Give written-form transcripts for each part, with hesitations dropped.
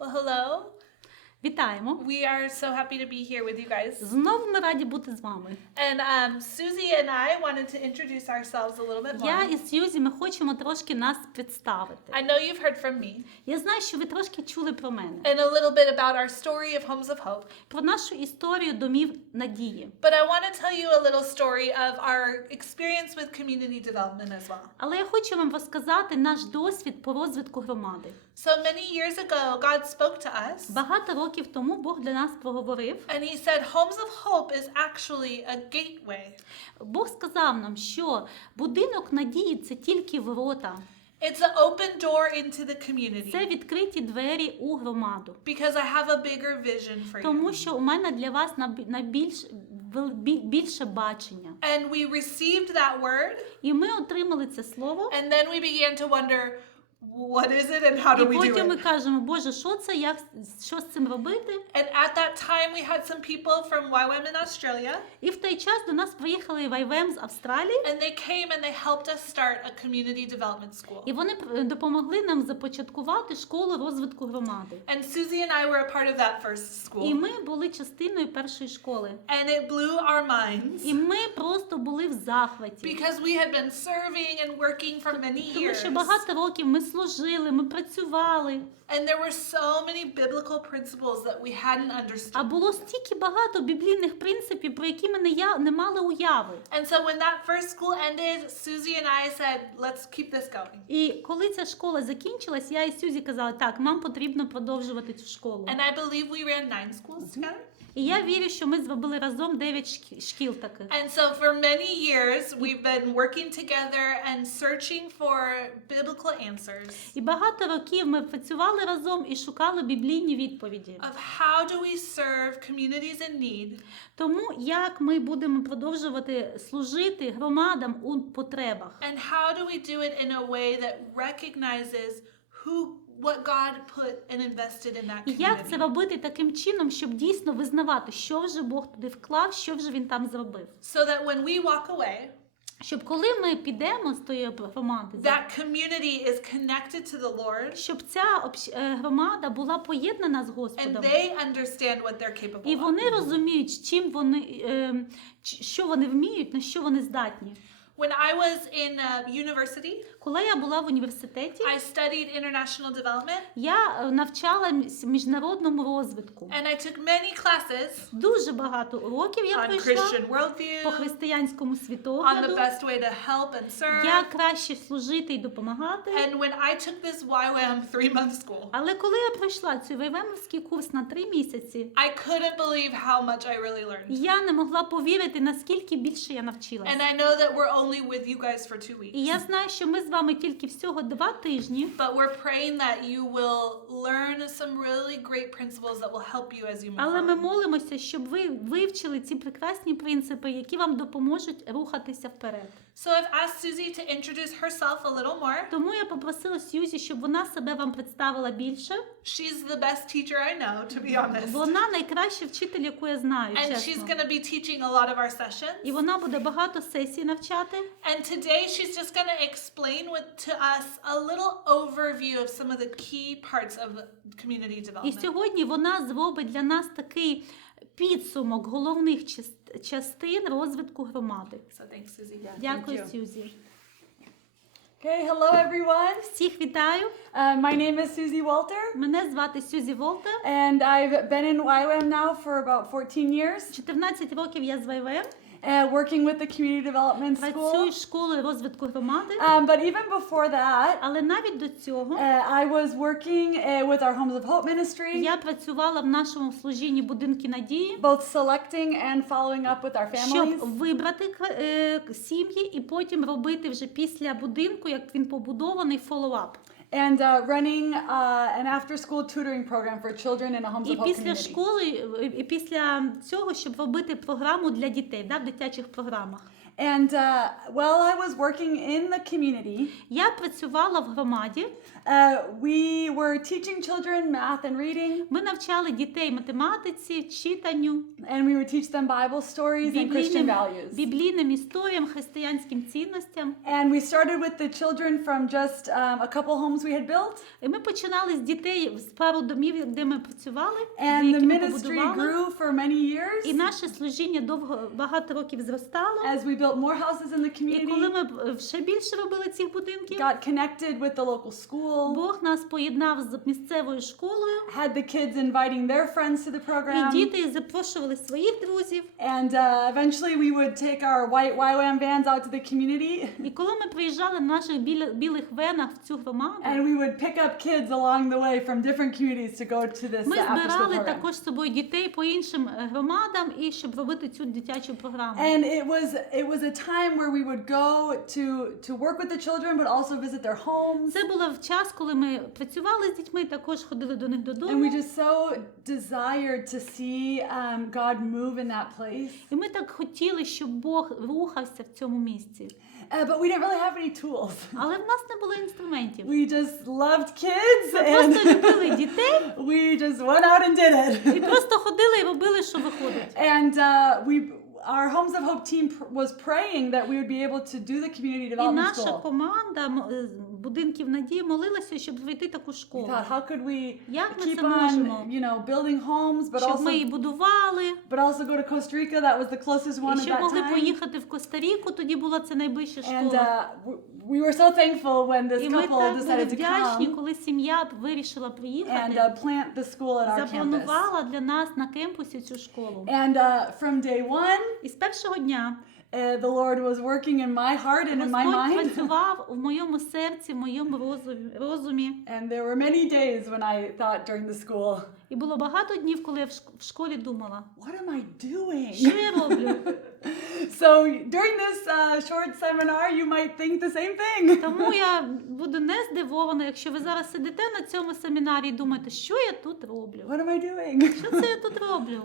Well, hello. Вітаємо! We are so happy to be here with you guys. Знову ми раді бути з вами. And Susie and I wanted to introduce ourselves a little bit more. Я і Сьюзі, ми хочемо трошки нас представити. I know you've heard from me. Я знаю, що ви трошки чули про мене. And a little bit about our story of Homes of Hope. Про нашу історію домів надії. But I want to tell you a little story of our experience with community development as well. Але я хочу вам розказати наш досвід по розвитку громади. So many years ago, God spoke to us. Багато років тому Бог для нас проговорив. And he said Homes of Hope is actually a gateway. Бог сказав нам, що будинок надії – це тільки ворота. It's an open door into the community. Це відкриті двері у громаду. Because I have a bigger vision for you. Тому що у мене для вас більше бачення. And we received that word. І ми отримали це слово. And then we began to wonder, what is it and how do we do І потім ми it? кажемо, Боже, що це, що з цим робити? And at that time we had some people from YWAM in Australia. І в той час до нас приїхали YWAM з Австралії. And they came and they helped us start a community development school. І вони допомогли нам започаткувати школу розвитку громади. And Susie and I were a part of that first school. І ми були частиною першої школи. And it blew our minds. І ми просто були в захваті. Because we had been serving and working for many Тому що years. багато років ми служили, ми працювали. And there were so many biblical principles that we hadn't understood. А було стільки багато біблійних принципів, про які ми не мали уяви. And so when that first school ended, Susie and I said, let's keep this going. І коли ця школа закінчилась, я і Сюзі казала, так, нам потрібно продовжувати цю школу. And I believe we ran 9 schools together. І я вірю, що ми зробили разом 9 шкіл таких. And so for many years we've been working together and searching for biblical answers. І багато років ми працювали разом і шукали біблійні відповіді. Of how do we serve communities in need? Тому як ми будемо продовжувати служити громадам у потребах. And how do we do it in a way that recognizes what God put and invested in that І як це community? робити таким чином, щоб дійсно визнавати, що вже Бог туди вклав, що вже він там зробив. So that when we walk away, Щоб коли ми підемо з тої громади, that community is connected to the Lord. щоб ця громада була поєднана з And Господом. they understand what they're capable І of. вони розуміють, чим вони, що вони вміють, на що вони здатні. When I was in university, Коли я була в університеті, I studied international development. я навчалась міжнародному розвитку. And I took many classes Дуже багато уроків я on пройшла Christian worldview, по християнському on the світогляду, best way to help and serve. як краще служити і допомагати. And when I took this YWAM 3-month school, Але коли я пройшла цей ВВМівський курс на 3 місяці, I couldn't believe how much I really learned. я не могла повірити, наскільки більше я навчилася. And I know that we're only with you guys for 2 weeks. І я знаю, що ми з вами тільки всього 2 тижні, But we're praying that you will learn some really great principles that will help you as you move але ми forward. молимося, щоб ви вивчили ці прекрасні принципи, які вам допоможуть рухатися вперед. So I've asked Susie to introduce herself a little more. Тому я попросила Сьюзі, щоб вона себе вам представила більше. She's the best teacher I know, to be honest. Вона найкраща вчитель, яку я знаю, And she's чесно. going to be teaching a lot of our sessions. І вона буде багато сесій навчати. And today she's just going to explain to us a little overview of some of the key parts of community І development. сьогодні вона зробить для нас такий підсумок головних частин розвитку громади. So thanks, Susie. Дякую, Thank you. Сьюзі. Okay, hello everyone. Всіх вітаю. My name is Susie Walter, Мене звати Сюзі Волтер. and I've been in YWAM now for about 14 years, 14 років я з ВВМ. working with the Community Development School. Працюю школою розвитку громади. But even before that, Але навіть до цього I was working with our Homes of Hope ministry, я працювала в нашому служінні будинки надії, both selecting and following up with our щоб families. вибрати сім'ї і потім робити вже після будинку, як він побудований, фоллоуап. And running an after-school tutoring program for children in a Homes І of Hope після community. школи, і після цього, щоб робити програму для дітей, в дитячих програмах. And while I was working in the community, Я працювала в громаді. we were teaching children math and reading, Ми навчали дітей математиці, читанню, and we would teach them Bible stories and Christian values. біблійним історіям, християнським цінностям. And we started with the children from just a couple homes we had built. І ми починали з дітей з пару домів, де ми працювали, And the які ми ministry побудували. grew for many years І наше служіння багато років зростало. as we built more houses in the І коли community, ми ще більше робили цих будинків, got connected with the local school, Бог нас поєднав з місцевою школою, had the kids inviting their friends to the і program. діти запрошували своїх друзів. And eventually we would take our white YWAM vans out to the community, І коли ми приїжджали на наших білих венах в цю громаду, and we would pick up kids along the way from different communities to go to this ми after-school збирали program. також з собою дітей по іншим громадам, і щоб робити цю дитячу програму. And it was a time where we would go to work with the children, but also visit their homes. Це було в час, коли ми працювали з дітьми, також ходили до них And we додому. just so desired to see God move in that place. І ми так хотіли, щоб Бог рухався в цьому місці. But we didn't really have any tools. Але в нас не було інструментів. We just loved kids Ми and просто любили дітей we just went out and did it. і просто ходили і робили, що виходить. And our Homes of Hope team was praying that we would be able to do the community І development наша school. команда будинків надії молилася, щоб знайти таку We школу. thought, how could we Як ми keep це on, можемо? building homes, but Щоб ми also її будували, go to Costa Rica. That was the closest one і at щоб that могли time. поїхати в Коста-Ріку, тоді була це найближча And школа. we were so thankful when this І ми couple так були decided to вдячні, come коли сім'я вирішила and приїхати, plant the school at our campus. запланувала для нас на кемпусі цю школу. And from day one, І з першого дня the Lord was working in my heart and in my Господь mind. працював у моєму серці, в моєму розумі. And there were many days when I thought during the school, І було багато днів, коли я в школі думала, what am I doing? що я роблю? So during this short seminar, you might think the same thing. Тому я буду не здивована, якщо ви зараз сидите на цьому семінарі і думаєте, що я тут роблю? What am I doing? Що це я тут роблю?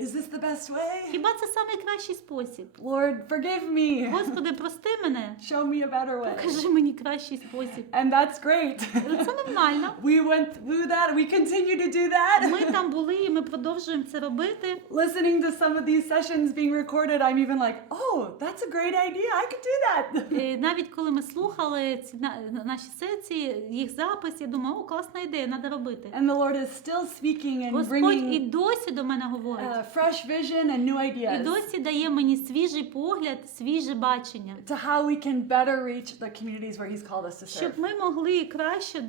Is this the best way? Хіба це найкращий спосіб? Lord, forgive me. Господи, прости мене, Show me a better way. покажи мені кращий спосіб. And that's great. Це нормально. We went through that. We continue to do that. Ми там були і ми продовжуємо це робити. Listening to some of these sessions being recorded, I'm even like, oh, that's a great idea. I could do that. І навіть коли ми слухали ці наші сесії, їх запис, я думаю, о, класна ідея, треба робити. And the Lord is still speaking and Господь і bringing досі до мене говорить. fresh vision and new І ideas досі дає мені свіжий погляд, свіже бачення. to how we can better reach the communities where He's called us to serve. Щоб ми могли краще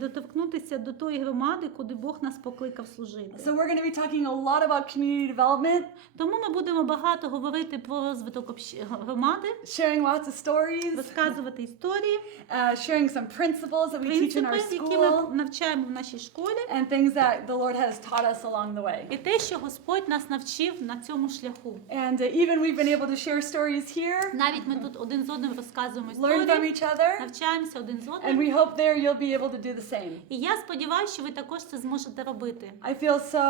доторкнутися до тої громади, куди Бог нас покликав служити. So we're going to be talking a lot about community development, Тому ми будемо багато говорити про розвиток громади, sharing lots of stories, розказувати історії, sharing some principles that we teach in our принципи, які school, ми навчаємо в нашій школі, and things that the Lord has taught us along the way. і те, що Господь нас навчив на цьому шляху. And even we've been able to share stories here, Навіть ми тут один з одним розказуємо learn from історії, each other, навчаємося один з and одним. we hope there you'll be able to do the same. І я сподіваюся, що ви також це зможете робити. I feel so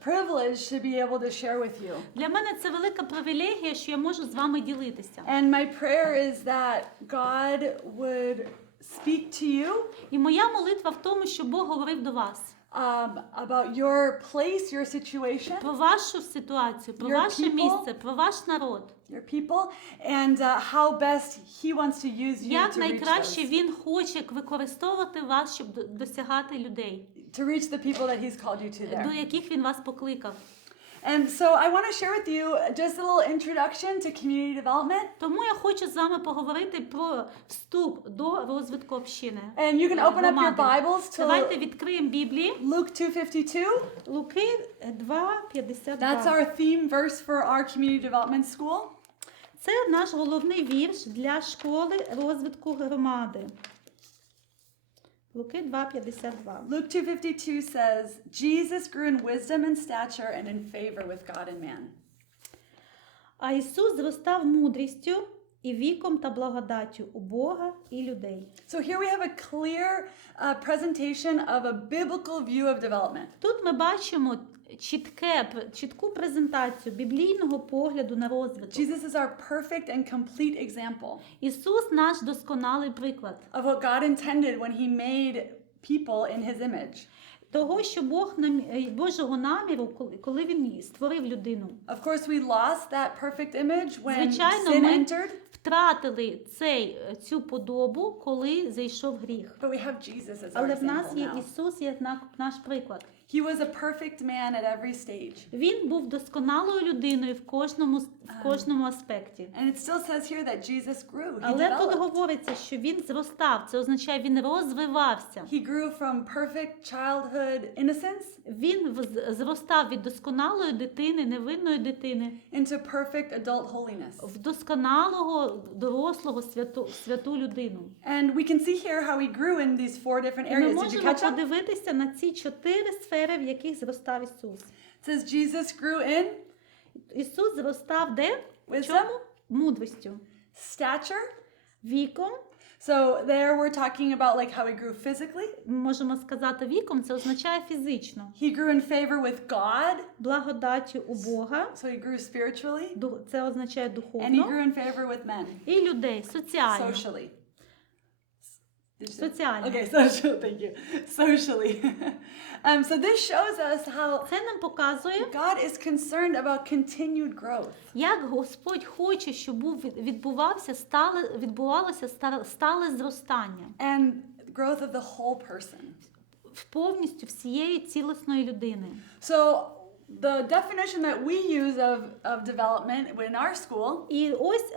privileged to be able to share with you. Для мене це велика привілегія, що я можу з вами ділитися. And my prayer is that God would speak to you І моя молитва в тому, щоб Бог говорив до вас about your place, your situation, про вашу ситуацію, про Your ваше people. місце, про ваш народ. your people, and how best He wants to use you Як to reach найкраще those, Він хоче використовувати вас, щоб досягати людей, to reach the people that He's called you to до there. яких Він вас покликав. And so I want to share with you just a little introduction to community development. Тому я хочу з вами поговорити про вступ до розвитку общини. And you can open up your громади. Bibles Давайте to відкриємо Біблії. Luke 2:52. Луки 2:52. That's our theme verse for our community development school. Це наш головний вірш для школи розвитку громади. Луки 2:52. Luke 2:52 says, Jesus grew in wisdom and stature and in favor with God and man. А Ісус зростав мудрістю і віком та благодаттю у Бога і людей. So here we have a clear presentation of a biblical view of development. Тут ми бачимо чітку презентацію біблійного погляду на розвиток. Jesus is our perfect and complete example Ісус наш досконалий приклад of what God intended when he made people in his image. того, що Божого наміру, коли він створив людину. Of course, we lost that perfect image when Звичайно, sin ми entered, втратили цю подобу, коли зайшов гріх. but we have Jesus as our Але в нас example є now. Ісус як наш приклад. He was a perfect man at every stage. Він був досконалою людиною в кожному аспекті. And it still says here that Jesus grew. He Але тут developed. говориться, що він зростав. Це означає, він розвивався. He grew from perfect childhood innocence Він зростав від досконалої дитини, невинної дитини, into perfect adult holiness. в досконалого, дорослого, святу людину. And we can see here how he grew in these 4 different І ми areas. Did you можемо catch up? подивитися на ці 4 сфери, в яких зростав Ісус. It says Jesus grew in Ісус зростав де? В Wisdom. чому? Мудрістю. stature. Віком. So there we're talking about like how he grew physically. Ми можемо сказати віком, це означає фізично. He grew in favor with God. Благодаттю у Бога, So he grew spiritually. це означає And he духовно. grew in favor with men. І людей, соціально. Socially. Did you say- Соціально. Okay, social, thank you. Socially. So this shows us how Це нам показує, God is concerned about continued growth. як Господь хоче, щоб відбувалося стале зростання And growth of the whole person. в повністю всієї цілісної людини. So the definition that we use of development in our school І ось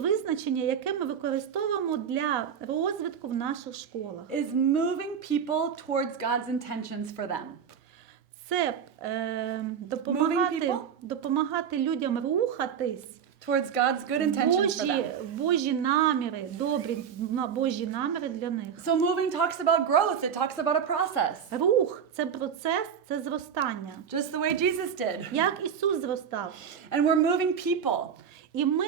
визначення, яке ми використовуємо для розвитку в наших школах. is moving people towards God's intentions for them. Це people? допомагати людям рухатись Towards God's good intentions for them. Божі наміри, добрі Божі наміри для них. So moving talks about growth. It talks about a process. Рух – це процес, це зростання. Just the way Jesus did. Як Ісус зростав. And we're moving people. І ми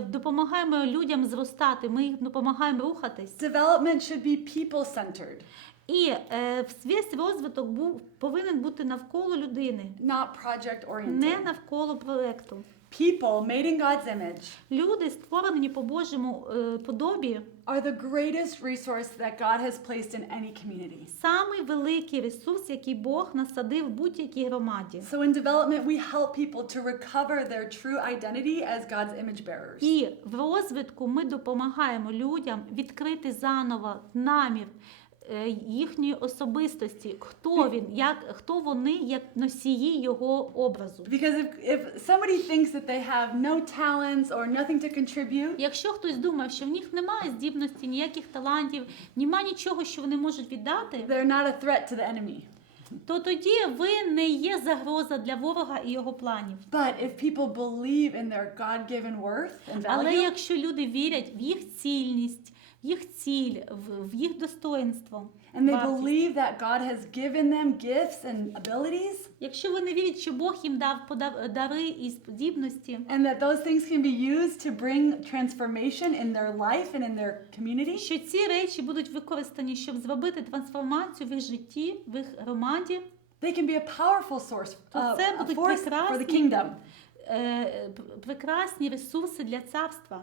допомагаємо людям зростати, ми їм допомагаємо рухатись. Development should be people-centered, І весь розвиток повинен бути навколо людини, not project-oriented. не навколо проєкту. People made in God's image Люди, створені по Божому подобі, are the greatest resource that God has placed in any community. самий великий ресурс, який Бог насадив в будь-якій громаді. So in development, we help people to recover their true identity as God's image bearers. І в розвитку ми допомагаємо людям відкрити заново намір їхньої особистості, хто вони як носії його образу. Because if somebody thinks that they have no talents or nothing to contribute, Якщо хтось думає, що в них немає здібності, ніяких талантів, немає нічого, що вони можуть віддати, they're not a threat to the enemy. то тоді ви не є загроза для ворога і його планів. But if people believe in their God-given worth and Але value, якщо люди вірять в їх цільність, в їх ціль, в їх достоинство, and they вартість. believe that God has given them gifts and abilities, Якщо вони вірять, що Бог їм дав дари і здібності, and that those things can be used to bring transformation in their life and in their community, що ці речі будуть використані, щоб зробити трансформацію в їх житті, в їх громаді, they can be a powerful source, то це a будуть force for the kingdom. прекрасні ресурси для царства.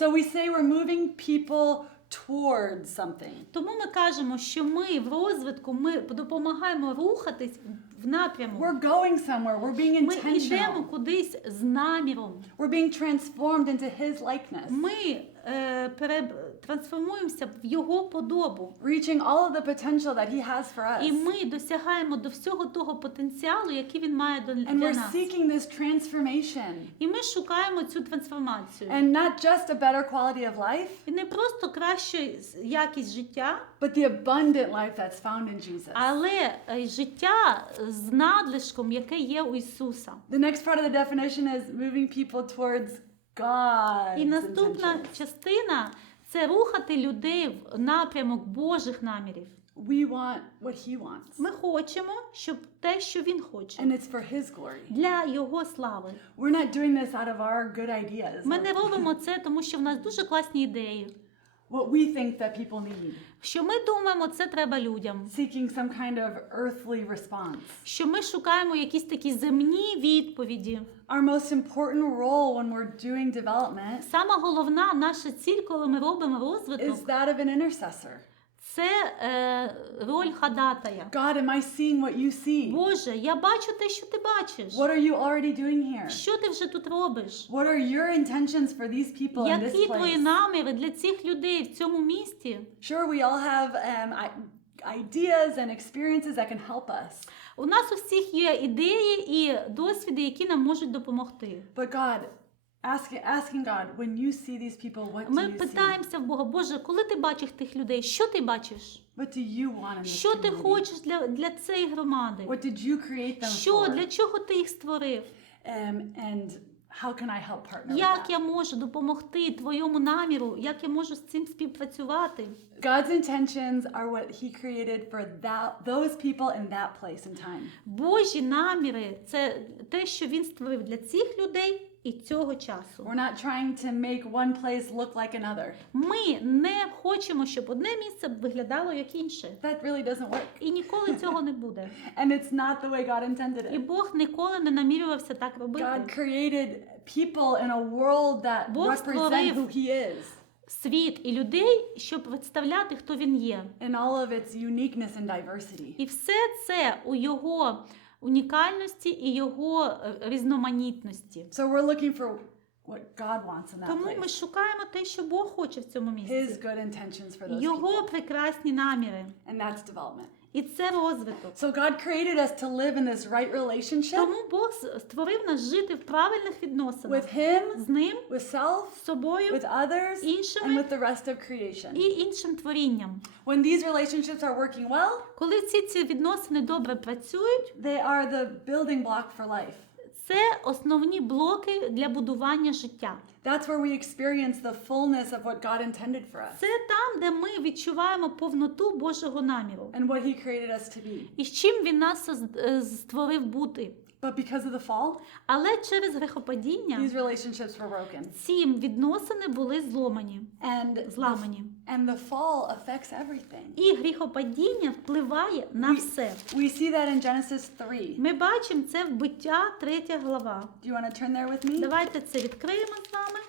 So we say we're moving people towards something. Тому ми кажемо, що ми в розвитку, ми допомагаємо рухатись в напряму. We're going somewhere. We're being Ми йдемо intentional. кудись з наміром. We're being transformed into His likeness, Ми трансформуємося в Його подобу. reaching all of the potential that He has for І us. ми досягаємо до всього того потенціалу, який Він має And для we're нас. seeking this transformation. І ми шукаємо цю трансформацію. And not just a better quality of life, І не просто краща якість життя, but the abundant life that's found in Jesus. але життя з надлишком, яке є у Ісуса. The next part of the definition is moving people towards God's І наступна intentions. частина – це рухати людей в напрямок Божих намірів. We want what He wants. Ми хочемо, щоб те, що Він хоче, And it's for His glory. для Його слави. We're not doing this out of our good ideas. Ми не робимо це, тому що в нас дуже класні ідеї. what we think that people need, що ми думаємо, це треба людям, seeking some kind of earthly response. що ми шукаємо якісь такі земні відповіді. Our most important role when we're doing development Сама головна наша ціль, коли ми робимо розвиток, is that of an intercessor. це роль ходатая. God, am I seeing what you see? Боже, я бачу те, що ти бачиш. What are you already doing here? Що ти вже тут робиш? What are your intentions for these people in this Які твої place? наміри для цих людей в цьому місті? Sure, we all have ideas and experiences that can help us. У нас у всіх є ідеї і досвіди, які нам можуть допомогти. But God, asking God, when you see these people, what do Ми you see? питаємося в Бога, Боже, коли ти бачиш тих людей, що ти бачиш? What do you want in this Що ти community? хочеш для цієї громади? What did you create them Що, for? для чого ти їх створив? And how can I help partner with Як that? я можу допомогти твоєму наміру? Як я можу з цим співпрацювати? God's intentions are what He created for those people in that place and time. Божі наміри – це те, що Він створив для цих людей і цього часу. We're not trying to make one place look like another. Ми не хочемо, щоб одне місце виглядало як інше. That really doesn't work. І ніколи цього не буде. And it's not the way God intended І it. Бог ніколи не намірювався так God робити. created people in a world that Бог represent створив who He is Світ і людей, щоб представляти, хто Він є. in all of its uniqueness and diversity. І все це у Його унікальності і Його різноманітності. So we're looking for what God wants in that Тому ми place. шукаємо те, що Бог хоче в цьому His місці. good intentions for those people. Його прекрасні наміри. And that's development. І це розвиток. So God created us to live in this right relationship Тому Бог створив нас жити в правильних відносинах. with Him, З Ним, with self, з собою with others, and іншими with the rest of creation. і іншим творінням. When these relationships are working well, Коли всі ці відносини добре працюють, they are the building block for life. це основні блоки для будування життя. That's where we experience the fullness of what God intended for us Це там, де ми відчуваємо повноту Божого наміру. and what He created us to be. І з чим Він нас створив бути. But because of the fall, Але через грехопадіння these relationships were broken. ці відносини були зламані. And the fall affects everything. І гріхопадіння впливає на все. We see that in Genesis 3. Ми бачимо це в Буття, 3 глава. Do you want to turn there with me? Давайте це відкриємо з вами.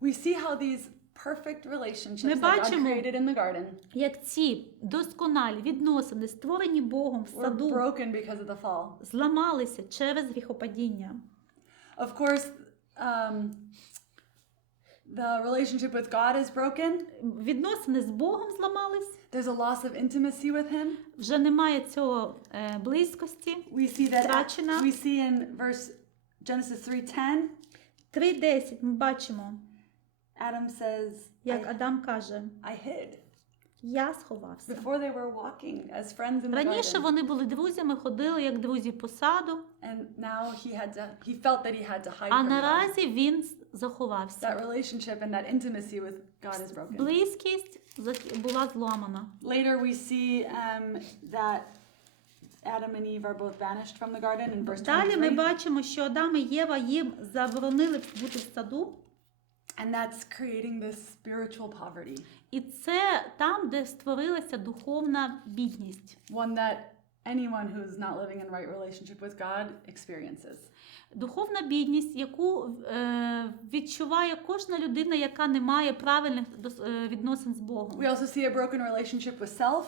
We see how these perfect relationships Ми that God бачимо, created in the garden як ці досконалі відносини, створені Богом в were саду, broken because of the fall. зламалися через гріхопадіння. Of course, the relationship with God is broken. Відносини з Богом зламались, There's a loss of intimacy with Him. вже немає цього близькості. We see that. Втрачена. We see in Genesis 3:10. 3:10 ми бачимо, Adam says, як Адам каже, I hid. я сховався. Before they were walking as friends in the Раніше garden. вони були друзями, ходили як друзі по саду, And now he felt that he had to hide а from God. наразі він заховався. That relationship and that intimacy with God is broken. Близькість була зламана. Later we see that Adam and Eve are both banished from the garden in verse Далі ми 23. бачимо, що Адам і Єва їм заборонили бути в саду, And that's creating this spiritual poverty. і це там, де створилася духовна бідність. One that anyone who's not living in right relationship with God experiences. Духовна бідність, яку відчуває кожна людина, яка не має правильних відносин з Богом. We also see a broken relationship with self.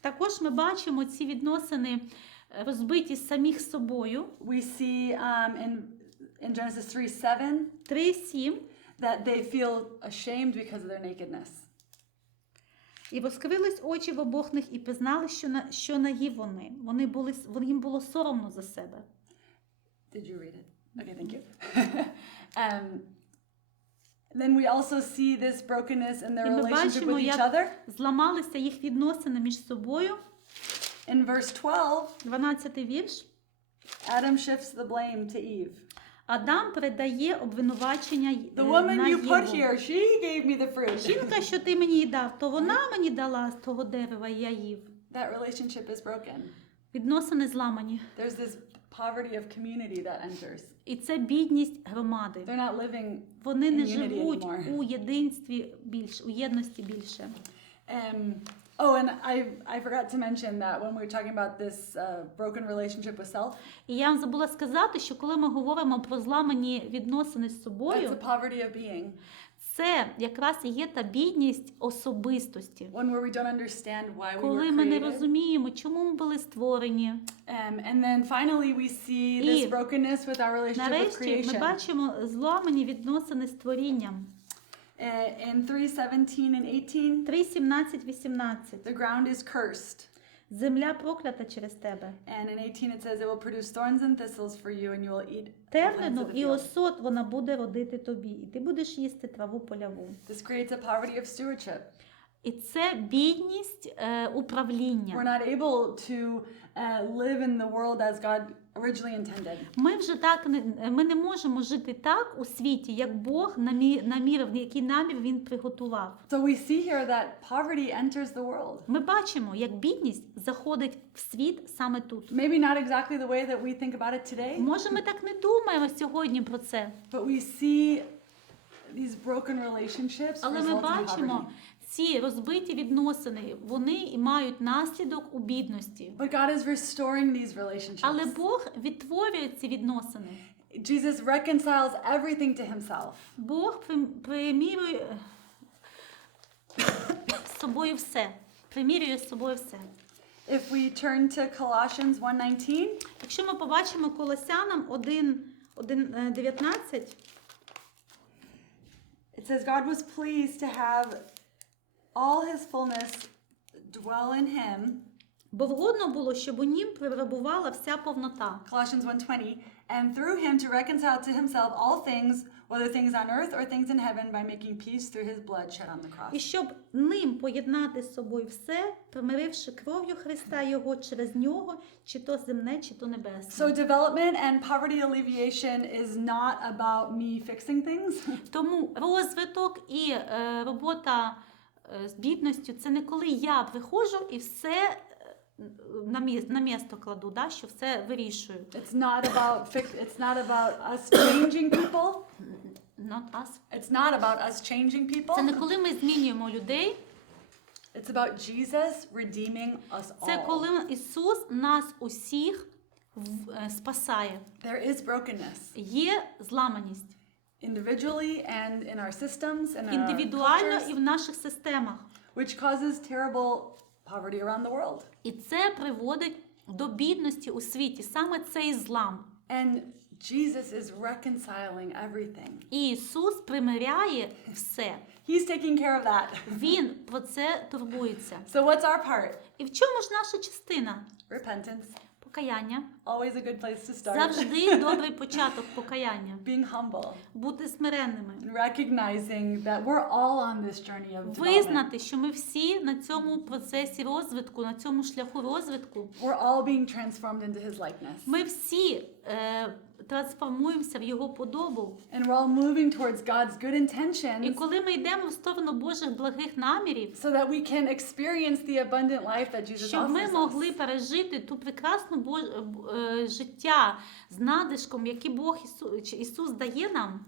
Також ми бачимо ці відносини розбиті самих собою. We see in Genesis 3:7 3:7. that they feel ashamed because of their nakedness. І розкрились очі в обох них і пізнали, що нагі вони. Їм було соромно за себе. Did you read it? Okay, thank you. Then we also see this brokenness in their І ми relationship бачимо, with each як other. зламалися їх відносини між собою. In verse 12, 12-й вірш. Adam shifts the blame to Eve. Адам передає обвинувачення The woman на you put Єву. here, she gave me the fruit. Жінка, що ти мені дав, то вона мені дала з того дерева, і я їв. That relationship is broken. Відносини зламані. There's this poverty of community that enters. І це бідність громади. They're not living Вони не in unity живуть anymore. у єдинстві більше, у єдності більше. And I forgot to mention that when we were talking about this broken relationship with self, І я вам забула сказати, що коли ми говоримо про зламані відносини з that's собою, a poverty of being. це якраз і є та бідність особистості. One where we don't understand why we Коли were ми не created. розуміємо, чому ми були створені. And then finally we see this І brokenness with our relationship with нарешті ми creation. бачимо зламані відносини з творінням. In 3:17 and 18, 3:17-18. the ground is cursed. Земля проклята через тебе. And in 18 it says, it will produce thorns and thistles for you, and you will eat the plants Тернину of the і field. осот вона буде родити тобі, і ти будеш їсти траву поляву. This creates a poverty of stewardship. І це бідність We're управління. not able to live in the world as God originally intended. Ми вже так ми не можемо жити так у світі, як Бог намірив, який намір він приготував. So we see here that poverty enters the world. Ми бачимо, як бідність заходить в світ саме тут. Maybe not exactly the way that we think about it today, Може, ми так не думаємо сьогодні про це, but we see these broken relationships але ми result in бачимо, poverty. ці розбиті відносини, вони і мають наслідок у бідності. But God is restoring these relationships. Але Бог відтворює ці відносини. Jesus reconciles everything to himself. Бог примірює з собою все. Примірює з собою все. If we turn to Colossians 1:19, Якщо ми побачимо Колосянам 1:19, it says God was pleased to have all his fullness dwell in him. бо вгодно було, щоб у нім перебувала вся повнота. Colossians 1:20, and through him to reconcile to himself all things, whether things on earth or things in heaven, by making peace through his blood shed on the cross. І щоб ним поєднати з собою все, примиривши кров'ю Христа Його через нього, чи то земне, чи то небесне. So development and poverty alleviation is not about me fixing things. Тому розвиток і робота з бідністю – це не коли я приходжу і все на місто кладу, да, що все вирішую. It's not about us changing people. Not us. It's not about us changing people. Це не коли ми змінюємо людей, It's about Jesus redeeming us це all. коли Ісус нас усіх спасає. There is brokenness Є зламаність individually and in our systems and in our індивідуально і cultures, в наших системах. which causes terrible poverty around the world. І це приводить до бідності у світі, саме цей злам. And Jesus is reconciling everything. І Ісус примиряє все. He's taking care of that. Він про це турбується. So what's our part? І в чому ж наша частина? Repentance. Покаяння. Always a good place to start. Завжди добрий початок покаяння. Being humble. Бути смиренними. And recognizing that we're all on this journey of development. Визнати, що ми всі на цьому процесі розвитку, на цьому шляху розвитку, We're all being transformed into his likeness. ми всі трансформуємося в Його подобу. And we're all moving towards God's good І intentions коли ми йдемо в сторону Божих благих намірів, so that we can experience the abundant life that Jesus щоб ми offers us. могли пережити ту прекрасну життя з надлишком, який Бог Ісус дає нам.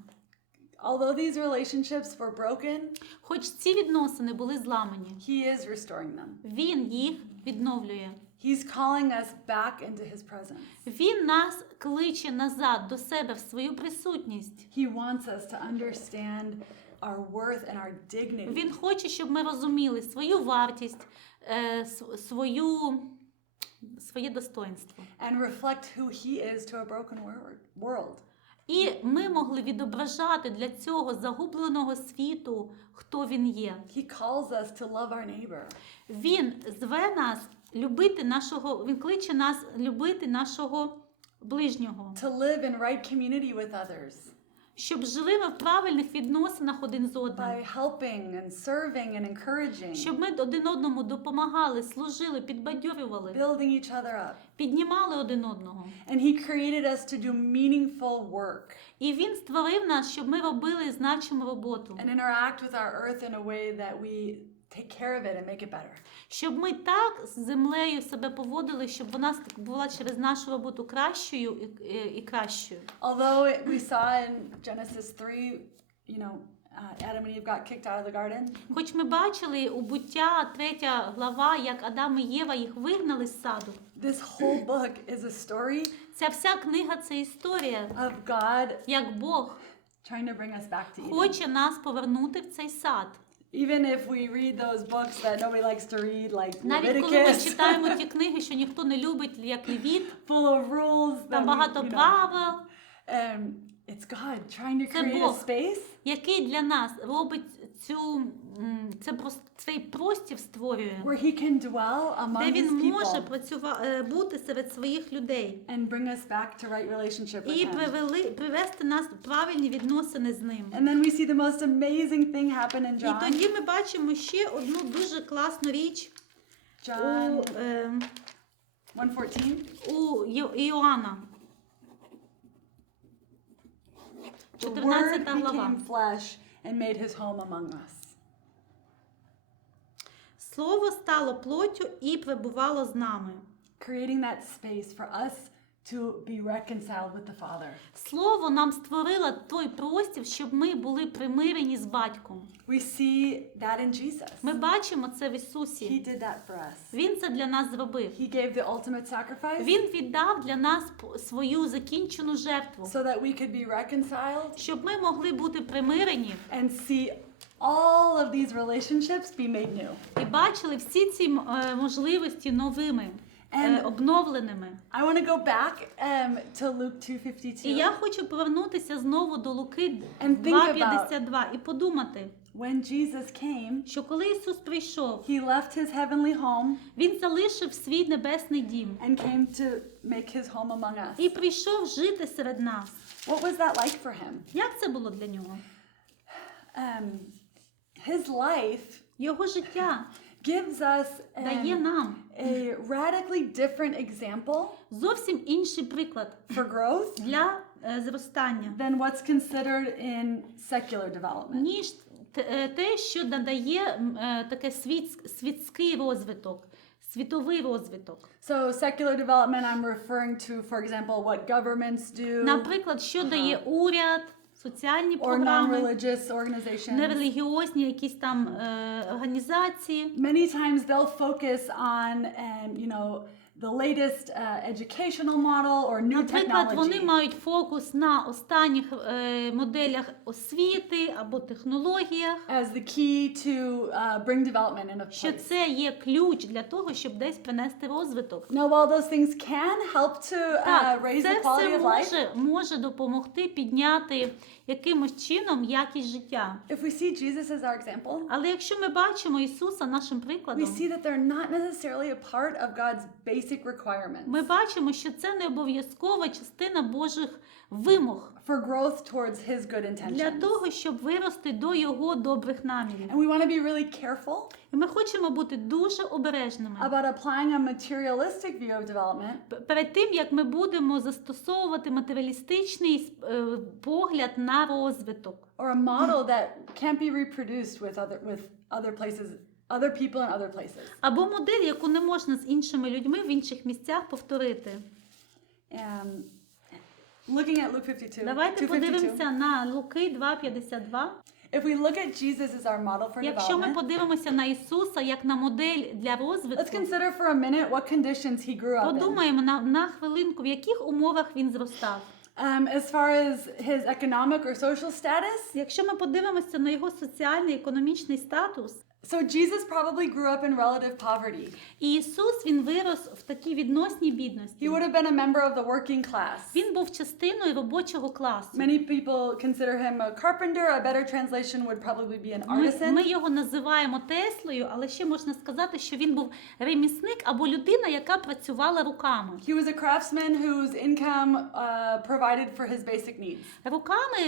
Although these relationships were broken, Хоч ці відносини були зламані, he is restoring them. Він їх відновлює. He's calling us back into his presence. Він нас кличе назад до себе в свою присутність. He wants us to understand our worth and our dignity. Він хоче, щоб ми розуміли свою вартість, своє достоинство. And reflect who he is to a broken world. І ми могли відображати для цього загубленого світу, хто він є. He calls us to love our neighbor. Він зве нас любити нашого, він кличе нас любити нашого ближнього. To live in right community with others. Щоб жили ми в правильних відносинах один з одним. By helping and serving and encouraging. Щоб ми один одному допомагали, служили, підбадьорювали, Building each other up. піднімали один одного. And he created us to do meaningful work. І він створив нас, щоб ми робили значиму роботу. And interact with our earth in a way that we take care of it and make it better. Щоб ми так з землею себе поводили, щоб вона була через нашу роботу кращою і кращою. Although we saw in Genesis 3, you know, Adam and Eve got kicked out of the garden. Хоч ми бачили у Буття 3 глава, як Адам і Єва їх вигнали з саду. This whole book is a story Ця вся книга – це історія, of God як Бог trying to bring us back to Eden. хоче нас повернути в цей сад. Even if we read those books that nobody likes to read, like Навіть коли ми Leviticus, читаємо ті книги, що ніхто не любить, як Левіт, full of rules, that там we, багато you know, правил, it's God trying to Це create a Бог. space який для нас робить цей простір створює, where He can dwell де among His він може people бути серед своїх людей and bring us back to right relationship with і Him. привести нас в правильні відносини з ним. And then we see the most amazing thing happen in І John. тоді ми бачимо ще одну дуже класну річ John у 1:14. у Іоанна. The 14 Word глава. became flesh and made His home among us. Слово стало плоттю і перебувало з нами. Creating that space for us to be reconciled with the Father. Слово нам створило той простір, щоб ми були примирені з Батьком. We see that in Jesus. Ми бачимо це в He Ісусі. did that for us. Він це для нас зробив. He gave the ultimate sacrifice Він віддав для нас свою закінчену жертву, so that we could be reconciled щоб ми могли бути примирені and see all of these relationships be made new. і бачили всі ці можливості новими, обновленими. I want to go back to Luke І 2:52 я хочу повернутися знову до Луки And think 2:52 і подумати, when Jesus came. що коли Ісус прийшов, He left His heavenly home Він залишив свій небесний дім and came to make His home among us. і прийшов жити серед нас. What was that like for Him? Як це було для нього? His life Його життя gives us дає нам a radically different example зовсім інший приклад for growth для зростання, than what's considered in secular development. ніж те, що надає таке світський розвиток, світовий розвиток. So secular development, I'm referring to, for example, what governments do Наприклад, що дає уряд, соціальні or програми, non-religious organizations. нерелігіозні якісь там організації. Many times they'll focus on, you know, the latest educational model or new Наприклад, вони technology мають фокус на останніх моделях освіти або технологіях, as the key to bring development in a що place. це є ключ для того, щоб десь принести розвиток. Now, while those things can help to Так, raise це the quality все of life, може допомогти підняти якимось чином якість життя. if we see Jesus as our example, Але якщо ми бачимо Ісуса нашим we прикладом, see that they're not necessarily a part of God's basic requirements ми бачимо, що це не обов'язкова частина Божих вимог for growth towards His good для intentions. того, щоб вирости до Його добрих намірів. And we want to be really careful І ми хочемо бути дуже обережними about applying a materialistic view of development перед тим, як ми будемо застосовувати матеріалістичний погляд на розвиток. or a model that can't be reproduced with other places, other people in other places. Або модель, яку не можна з іншими людьми в інших місцях повторити. Looking at Luke 52, Давайте 2:52. подивимося на Луки 2:52. If we look at Jesus as our model for Якщо ми development, подивимося на Ісуса як на модель для let's розвитку, consider for a minute what conditions He grew up in. подумаємо на хвилинку, в яких умовах Він зростав. As far as His economic or social status, Якщо ми подивимося на Його соціальний, економічний статус, so Jesus probably grew up in relative poverty. і Ісус, Він вирос в такій відносній бідності. He would have been a member of the working class. Він був частиною робочого класу. Many people consider him a carpenter. A better translation would probably be an artisan. Ми його називаємо Теслою, але ще можна сказати, що він був ремісник або людина, яка працювала руками. He was a craftsman whose income provided for his basic needs. Руками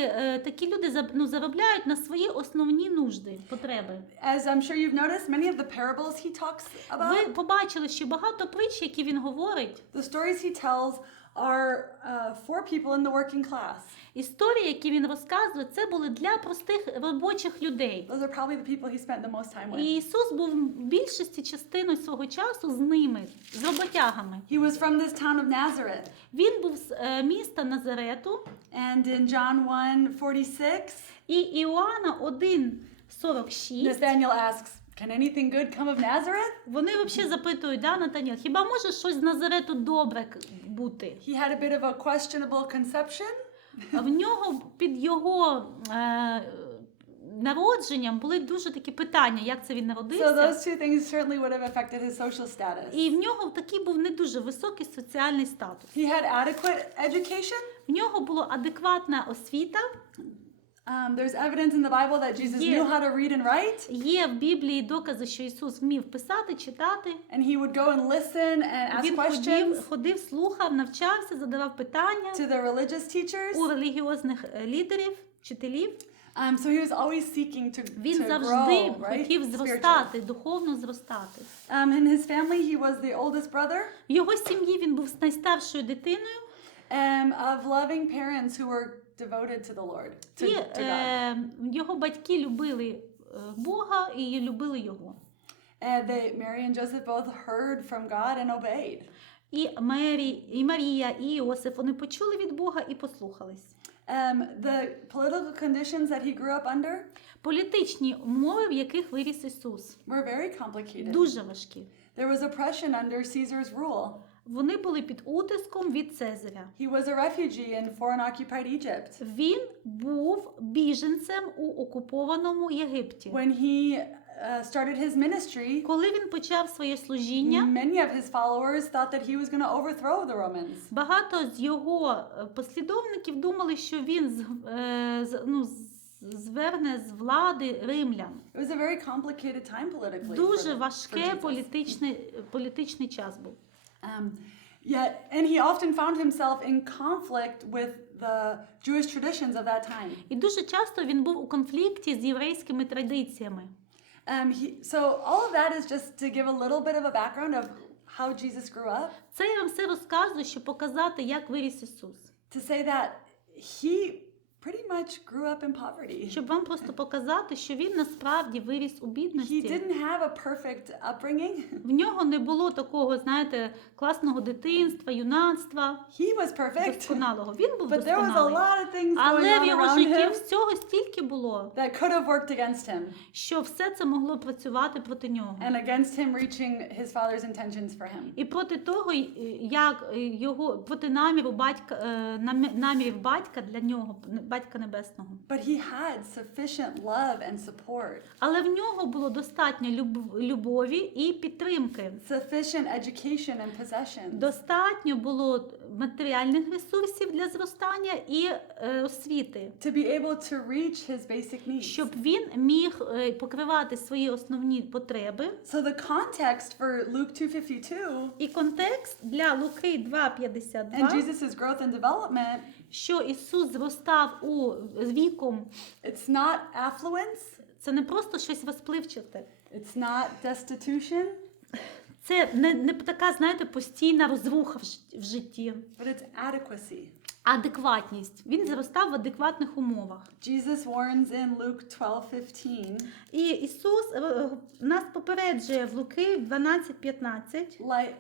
такі люди заробляють на свої основні нужди, потреби. As I'm sure you've noticed, many of the parables he talks Ви about, побачили, що багато притч, які він говорить, the stories he tells are for people in the working class. Історії, які він розказує, це були для простих робочих людей. Those are probably the people he spent the most time with. І Ісус був в більшості частиною свого часу з ними, з роботягами. He was from this town of Nazareth. Він був з міста Назарету. And in John 1:46, І Іоанна 1:46, Nathaniel asks, "Can anything good come of Nazareth?" вони взагалі запитують, да, Натаніл, хіба може щось з Назарету добре бути? He had a bit of a questionable conception. В нього під його народженням були дуже такі питання, як це він So народився. those two things certainly would have affected his social status. І в нього такий був не дуже високий соціальний статус. He had adequate education. В нього була адекватна освіта. There's evidence in the Bible that Jesus knew how to read and write. Є в Біблії докази, що Ісус вмів писати, читати. And he would go and listen and ask Він questions ходив, слухав, навчався, задавав питання to the religious teachers. у релігіозних лідерів, вчителів. So he was always seeking to Він завжди grow, right? хотів Spiritually. зростати, духовно зростати. In his family, he was the oldest brother В його сім'ї він був найстаршою дитиною. of loving parents who were devoted to the Lord, to І God. його батьки любили Бога і любили його. Mary and Joseph both heard from God and obeyed. І Марія, і Іосиф, вони почули від Бога і послухались. The political conditions that he grew up under Політичні умови, в яких виріс Ісус, were very complicated. дуже важкі. There was oppression under Caesar's rule. Вони були під утиском від Цезаря. He was a refugee in foreign-occupied Egypt. Він був біженцем у окупованому Єгипті. When he started his ministry, Коли він почав своє служіння, many of his followers thought that he was going to overthrow the Romans. багато з його послідовників думали, що він зверне з влади римлян. It was a very complicated time politically. Дуже for важкий Jesus. політичний час був. And he often found himself in conflict with the Jewish traditions of that time. І дуже часто він був у конфлікті з єврейськими традиціями. So all of that is just to give a little bit of a background of how Jesus grew up. Це я вам все розказую, щоб показати, як виріс Ісус. To say that he pretty much grew up in poverty. Щоб вам просто показати, що він насправді виріс у He бідності. didn't have a perfect upbringing. В нього не було такого, знаєте, класного дитинства, юнацтва, He was perfect. досконалого. Він був But there was a досконалий. lot of things going Але в on його around житті him всього стільки було, that could have worked against him що все це могло працювати проти нього. and against him reaching his father's intentions for him. І проти того, як його проти намірів батька для нього, батька небесного. But he had sufficient love and support, Але в нього було достатньо любові і підтримки. sufficient education and possessions. Достатньо було матеріальних ресурсів для зростання і освіти, To be able to reach his basic needs. щоб він міг покривати свої основні потреби. So the context for Luke 2:52 І контекст для Луки and 2:52, Jesus' growth and development, що Ісус зростав з віком, it's not affluence, це не просто щось розпливчате. it's not destitution, Це не така, знаєте, постійна розруха в житті. but it's adequacy. Адекватність. Він зростав в адекватних умовах. Jesus warns in Luke 12:15, І Ісус нас попереджує в Луки 12:15 like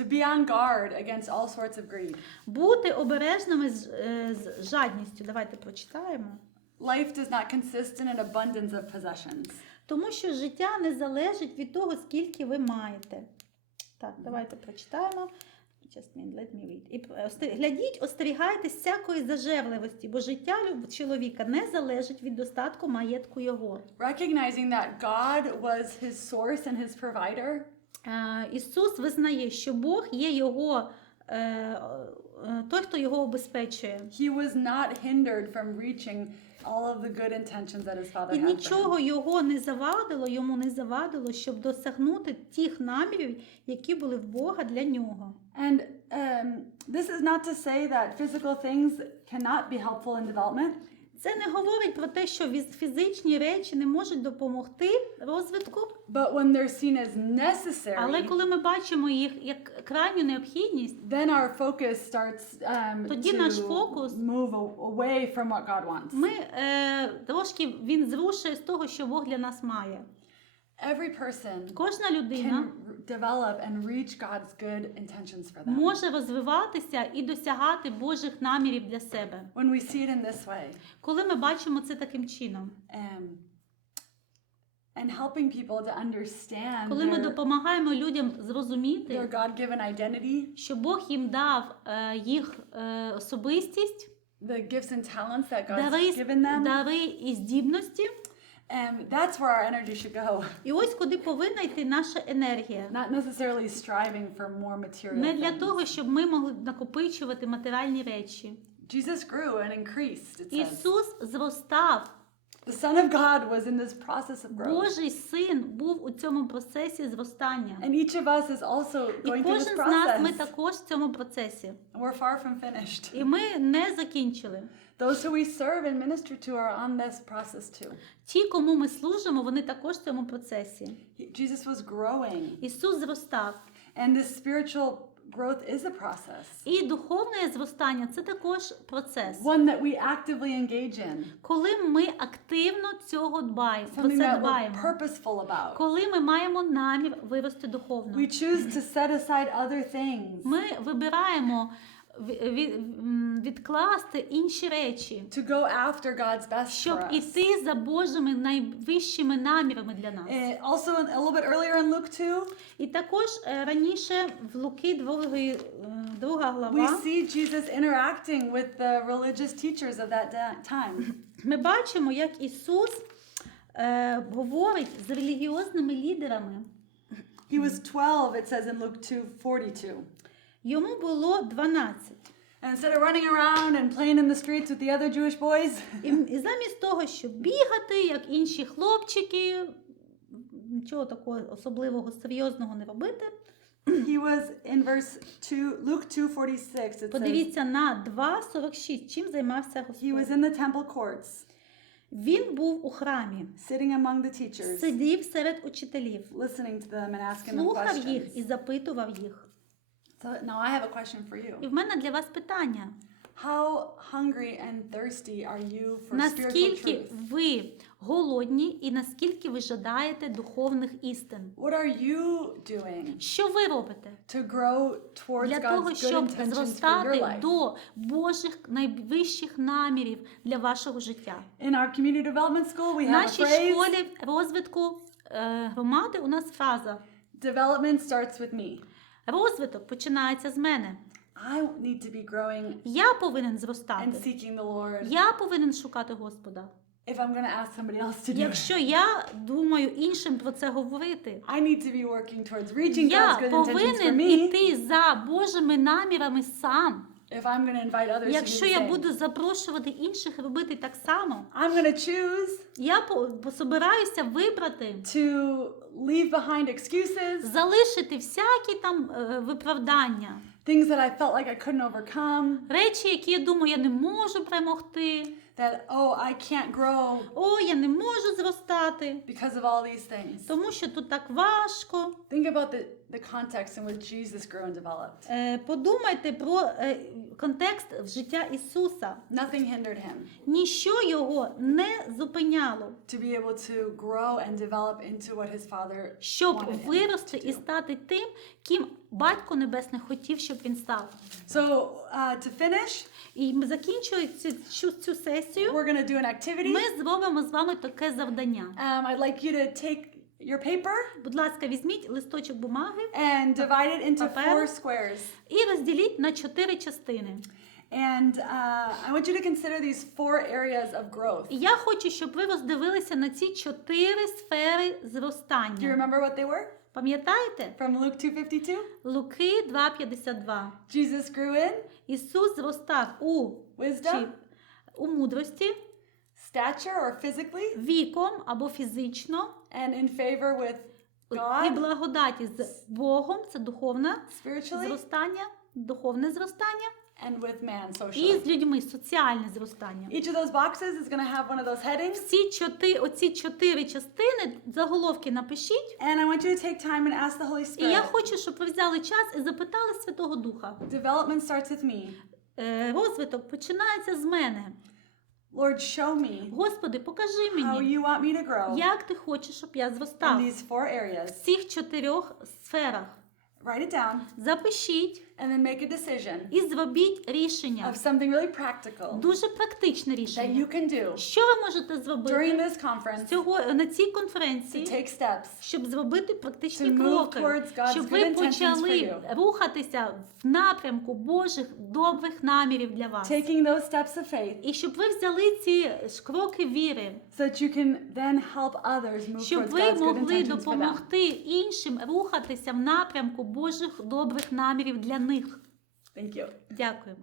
to be on guard against all sorts of greed. бути обережними з жадністю. Давайте прочитаємо. Life does not consist in an abundance of possessions. Тому що життя не залежить від того, скільки ви маєте. Так, давайте прочитаємо. Just let me read. І глядіть, остерігайтесь всякої зажерливості, бо життя чоловіка не залежить від достатку маєтку його. Recognizing that God was his source and his provider. Ісус визнає, що Бог є його, той, хто його обезпечує. He was not hindered from reaching all of the good intentions that his father І had for нічого him. йому не завадило, щоб досягнути тих намірів, які були в Бога для нього. And this is not to say that physical things cannot be helpful in development. Це не говорить про те, що фізичні речі не можуть допомогти розвитку, but when they're seen as necessary, але коли ми бачимо їх як крайню необхідність, then our focus starts тоді наш фокус to move away from what God wants. трошки він зрушує з того, що Бог для нас має. Every person Кожна людина can develop and reach God's good intentions for them. може розвиватися і досягати Божих намірів для себе. When we see it in this way, Коли ми бачимо це таким чином, and helping people to understand коли ми допомагаємо людям their зрозуміти, God-given identity, що Бог їм дав їх особистість, the gifts and talents that God's given them, дари і здібності, that's where our energy should go. і ось куди повинна йти наша енергія. Not necessarily striving for more material Не для things. того, щоб ми могли накопичувати матеріальні речі. Jesus grew and increased, it says. Ісус зростав. The Son of God was in this process of growth. Божий Син був у цьому процесі зростання. And each of us is also І going through кожен this з нас, ми process. також в цьому процесі. And we're far from finished. І ми не закінчили. Those who we serve and minister to are on this process too. Ті, кому ми служимо, вони також в цьому процесі. Jesus was growing. Ісус зростав. And this spiritual growth is a process. І духовне зростання – це також процес. One that we actively engage in. Коли ми активно цього дбаємо, про Something це that we're дбаємо. purposeful about. Коли ми маємо намір вирости духовно. We choose to set aside other things. Ми вибираємо відкласти інші речі, To go after God's best щоб for us. іти за Божими найвищими намірами для нас. Also a little bit earlier in Luke 2, І також раніше в Луки 2 глава we see Jesus interacting with the religious teachers of that time. ми бачимо, як Ісус говорить з релігіозними лідерами. He was 12, it says in Luke 2:42. Йому було 12. And instead of running around and playing in the streets with the other Jewish boys, І замість того, щоб бігати, як інші хлопчики, нічого такого особливого, серйозного не робити, he was in Luke 2:46. It says подивіться на 2:46, чим займався he Господь. was in the temple courts, Він був у храмі, sitting among the teachers, сидів серед учителів, listening to them and asking them слухав їх questions. і запитував їх. So now I have a question for you. І в мене для вас питання. How hungry and thirsty are you for spiritual Наскільки truth? ви голодні і наскільки ви жадаєте духовних істин? What are you doing Що ви робите to grow towards для God's того, good щоб intentions for your зростати life? до Божих найвищих намірів для вашого життя? In our community development school, we В have a нашій phrase, школі розвитку громади у нас фраза development starts with me. «Розвиток починається з мене». I need to be growing Я повинен and зростати. seeking the Lord Я повинен шукати Господа. if I'm going to ask somebody else to do it. Якщо я думаю іншим про це говорити, I need to be working towards reaching я God's good intentions for повинен me іти за Божими намірами сам. if I'm going to invite others to do Якщо the я same. буду запрошувати інших робити так само, I'm going to choose я собираюся вибрати, to leave behind excuses, залишити всякі там виправдання, things that I felt like I couldn't overcome, речі, які я думаю, я не можу перемогти, that, oh, I can't grow о, я не можу зростати, because of all these things. тому що тут так важко. Think about the context in which Jesus grew and developed. Подумайте про контекст в життя Ісуса. Nothing hindered him Ніщо його не зупиняло, to be able to grow and develop into what his father щоб wanted him вирости to і do. стати тим, ким Батько Небесний хотів, щоб він став. So to finish, І ми закінчуючи цю сесію, we're going to do an activity. ми зробимо з вами таке завдання. I'd like you to take your paper Будь ласка, візьміть листочок бумаги and divide it into Паперу. 4 squares. і розділіть на 4 частини. And I want you to consider these 4 areas of growth. І я хочу, щоб ви роздивилися на ці 4 сфери Do you зростання. remember what they were? Пам'ятаєте? From Luke 2:52? Луки 2:52. Jesus grew in Ісус зростав у wisdom, у мудрості, stature or physically, віком або фізично, and in favor with і God, благодаті з Богом, це духовне spiritually, зростання, духовне зростання, and with man і socially. з людьми, соціальне зростання. Each of those boxes is going to have one of those headings. Оці 4 частини, заголовки напишіть. And I want you to take time and ask the Holy І я Spirit. хочу, щоб ви взяли час і запитали Святого Духа. Development starts with me. Розвиток починається з мене. Lord, show me Господи, покажи how мені, you want me to grow як ти хочеш, щоб я in зростав these 4 areas. в цих 4 сферах. Write it down Запишіть and then make a decision і зробіть рішення. of something really practical Дуже практичне that рішення. you can do Що ви можете during зробити this conference на цій to конференції, take steps щоб зробити практичні to move кроки, towards God's щоб good ви intentions for почали you. рухатися в напрямку Божих добрих намірів для вас. taking those steps of faith І щоб ви взяли ці кроки віри, so that you can then help others move щоб towards ви God's good могли intentions for them. допомогти іншим рухатися в напрямку Божих добрих намірів для них. Thank you. Дякуємо.